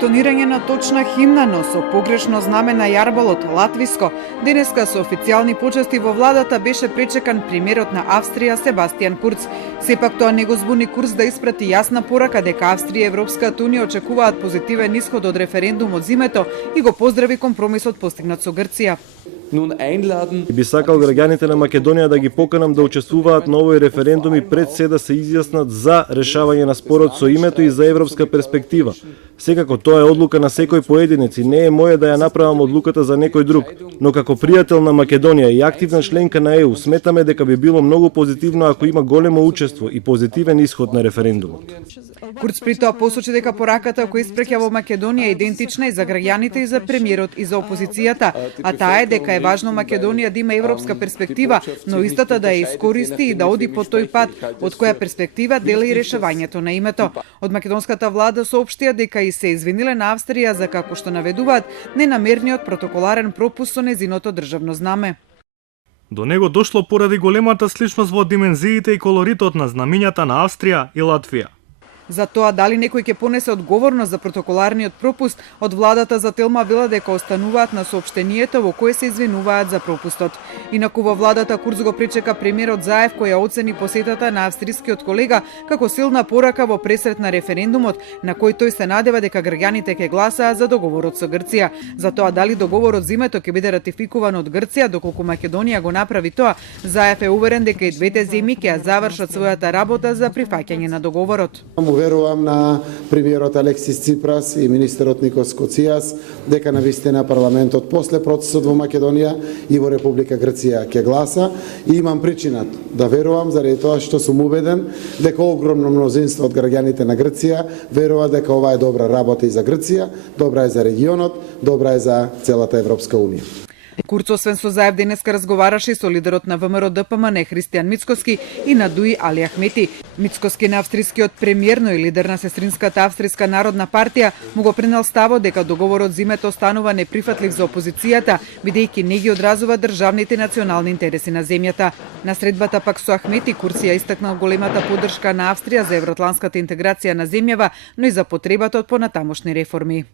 интонирање на точна химна, но со погрешно знаме на јарболот, латвиско, денеска со официјални почести во владата беше пречекан премиерот на Австрија Себастијан Курц. Сепак тоа не го збуни Курц да испрати јасна порака дека Австрија и Европската унија очекуваат позитивен исход од референдумот зимето и го поздрави компромисот постигнат со Грција. Би сакал граѓаните на Македонија да ги поканам да учествуваат на овој референдум и пред се да се изјаснат за решавање на спорот со името и за европска перспектива. Секако тоа е одлука на секој поединец и не е моја да ја направам одлуката за некој друг, но како пријател на Македонија и активна членка на ЕУ сметаме дека би било многу позитивно ако има големо учество и позитивен исход на референдумот. Курц при тоа посочи дека пораката која испреќа во Македонија е идентична и за граѓаните и за премиерот и за опозицијата, а таа е дека е важно Македонија да има европска перспектива, но истата да ја искористи и да оди по тој пат, од која перспектива дела и решавањето на името. Од македонската влада соопштија дека и се извиниле на Австрија за, како што наведуваат, ненамерниот протоколарен пропуст со незиното државно знаме. До него дошло поради големата сличност во димензиите и колоритот на знамињата на Австрија и Латвија. За тоа дали некој ќе понесе одговорност за протоколарниот пропуст, од владата зателма била дека остануваат на соопштението во кое се извинуваат за пропустот. Инаку во владата Курц го пречека премиерот Заев која оцени посетата на австрискиот колега како силна порака во пресрет на референдумот, на кој тој се надева дека граѓаните ќе гласаат за договорот со Грција. За тоа дали договорот зимето ќе биде ратификуван од Грција доколку Македонија го направи тоа, Заев е уверен дека и двете земји ќе ја завршат својата работа за прифаќање на договорот. Верувам на премиерот Алексис Ципрас и министерот Никос Коцијас дека навистина парламентот после процесот во Македонија и во Република Грција ќе гласа и имам причина да верувам заради тоа што сум убеден дека огромно мнозинство од граѓаните на Грција верува дека ова е добра работа и за Грција, добра е за регионот, добра е за целата Европска унија. Курц освен со Заев денеска разговараше и со лидерот на ВМРО ДПМН Христијан Мицкоски и на Дуи Али Ахмети. Мицкоски на австрискиот премиер, но и лидер на сестринската Австријска народна партија му го принел ставот дека договорот зимето останува неприфатлив за опозицијата, бидејќи не ги одразува државните национални интереси на земјата. На средбата пак со Ахмети Курц ја истакнал големата поддршка на Австрија за евроатлантската интеграција на земјава, но и за потребата од понатамошни реформи.